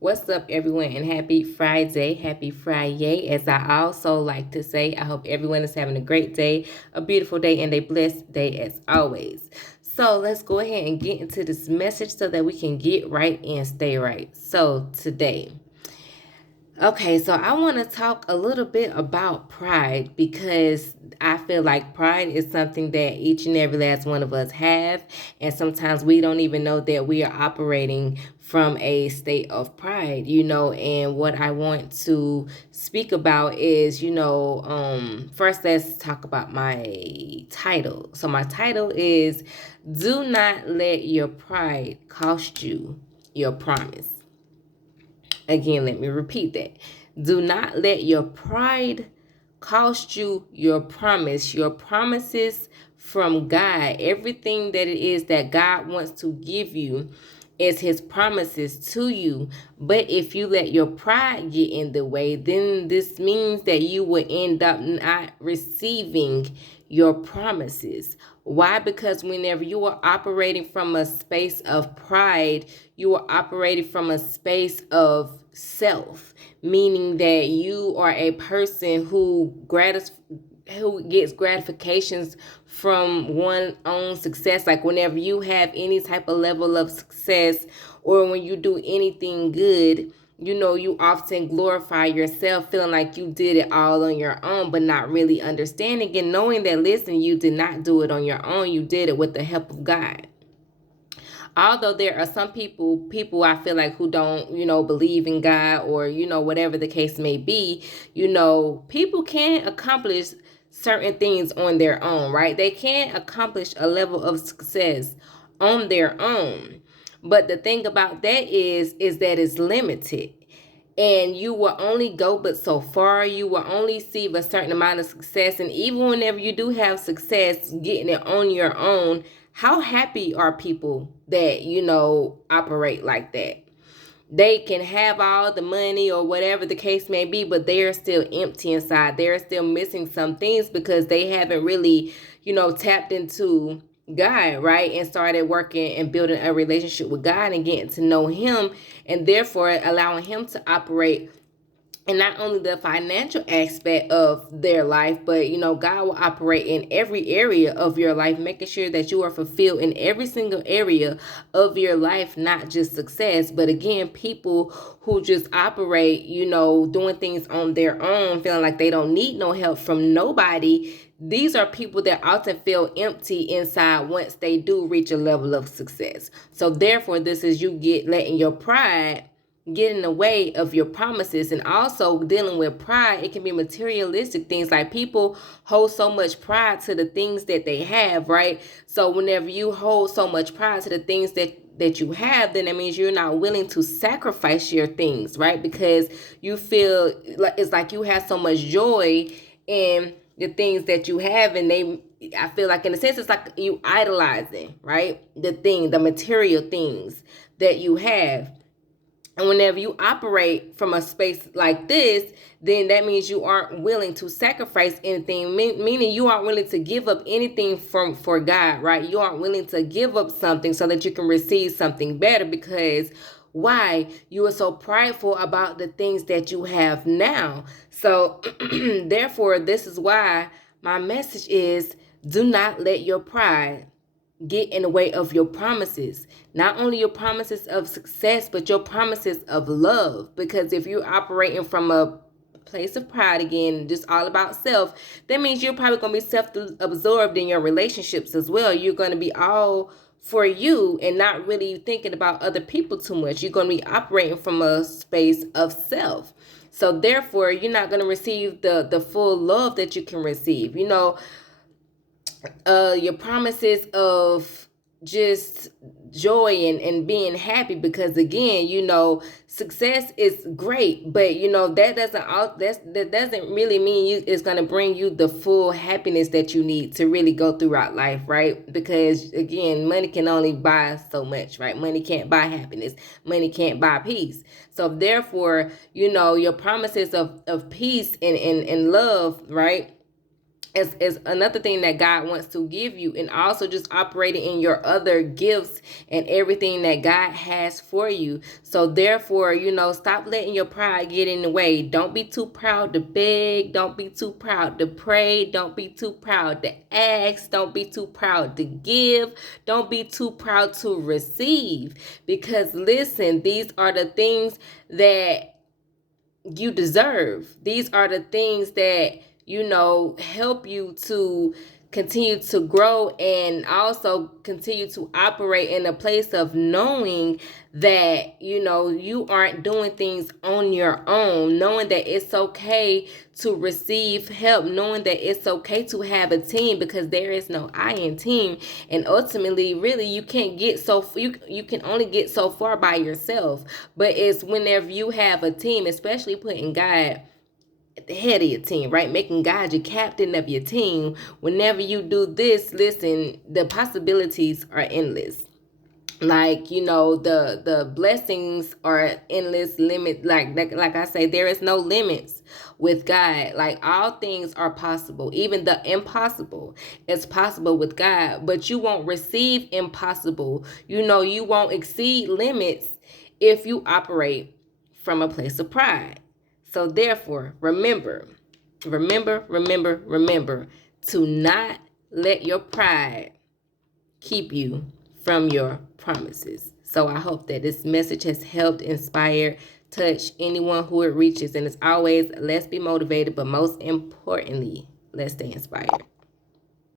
What's up, everyone, and happy Friday. Happy Friday. As I also like to say, I hope everyone is having a great day, a beautiful day, and a blessed day as always. So let's go ahead and get into this message so that we can get right and stay right. So today, okay, so I want to talk a little bit about pride because I feel like pride is something that each and every last one of us have, and sometimes we don't even know that we are operating from a state of pride, and what I want to speak about is, first let's talk about my title. So my title is Do Not Let Your Pride Cost You Your Promise. Again, let me repeat that. Do not let your pride cost you your promise, your promises from God. Everything that it is that God wants to give you is his promises to you. But if you let your pride get in the way, then this means that you will end up not receiving your promises. Why? Because whenever you are operating from a space of pride, you are operating from a space of self, meaning that you are a person who gets gratifications from one own success. Like whenever you have any type of level of success or when you do anything good, you often glorify yourself, feeling like you did it all on your own, but not really understanding and knowing that, listen, you did not do it on your own. You did it with the help of God. Although there are some people I feel like who don't, believe in God or, whatever the case may be, people can accomplish certain things on their own, right? They can accomplish a level of success on their own. But the thing about that is that it's limited, and you will only go but so far. You will only achieve a certain amount of success, and even whenever you do have success getting it on your own, how happy are people that operate like that? They can have all the money or whatever the case may be, but they're still empty inside. They're still missing some things because they haven't really, tapped into God, right? And started working and building a relationship with God and getting to know him, and therefore allowing him to operate and not only the financial aspect of their life, but God will operate in every area of your life, making sure that you are fulfilled in every single area of your life, not just success. But again, people who just operate, doing things on their own, feeling like they don't need no help from nobody, these are people that often feel empty inside once they do reach a level of success. So therefore, this is you letting your pride get in the way of your promises. And also dealing with pride, it can be materialistic things. Like people hold so much pride to the things that they have, right? So whenever you hold so much pride to the things that you have, then that means you're not willing to sacrifice your things, right? Because you feel like it's like you have so much joy in the things that you have, and I feel like in a sense it's like you idolizing, right? The material things that you have. And whenever you operate from a space like this, then that means you aren't willing to sacrifice anything, meaning you aren't willing to give up anything for God, right? You aren't willing to give up something so that you can receive something better. Because why? You are so prideful about the things that you have now. So therefore, this is why my message is, do not let your pride get in the way of your promises. Not only your promises of success, but your promises of love. Because if you're operating from a place of pride, again, just all about self, that means you're probably going to be self-absorbed in your relationships as well. You're going to be all for you and not really thinking about other people too much. You're going to be operating from a space of self. So therefore, you're not going to receive the full love that you can receive. Your promises of just joy and being happy. Because again, success is great, but that doesn't really mean it's going to bring you the full happiness that you need to really go throughout life, right? Because again, money can only buy so much, right? Money can't buy happiness. Money can't buy peace. So therefore, your promises of peace and love, right, as another thing that God wants to give you, and also just operating in your other gifts and everything that God has for you. So therefore, stop letting your pride get in the way. Don't be too proud to beg. Don't be too proud to pray. Don't be too proud to ask. Don't be too proud to give. Don't be too proud to receive. Because listen, these are the things that you deserve. These are the things that, help you to continue to grow and also continue to operate in a place of knowing that, you aren't doing things on your own, knowing that it's okay to receive help, knowing that it's okay to have a team, because there is no I in team. And ultimately, really, you can't get you can only get so far by yourself. But it's whenever you have a team, especially putting God at the head of your team, right? Making God your captain of your team. Whenever you do this, listen, the possibilities are endless. Like, the blessings are endless, limit. Like I say, there is no limits with God. Like, all things are possible. Even the impossible is possible with God. But you won't receive impossible. You won't exceed limits if you operate from a place of pride. So therefore, remember to not let your pride keep you from your promises. So I hope that this message has helped inspire, touch anyone who it reaches. And as always, let's be motivated, but most importantly, let's stay inspired.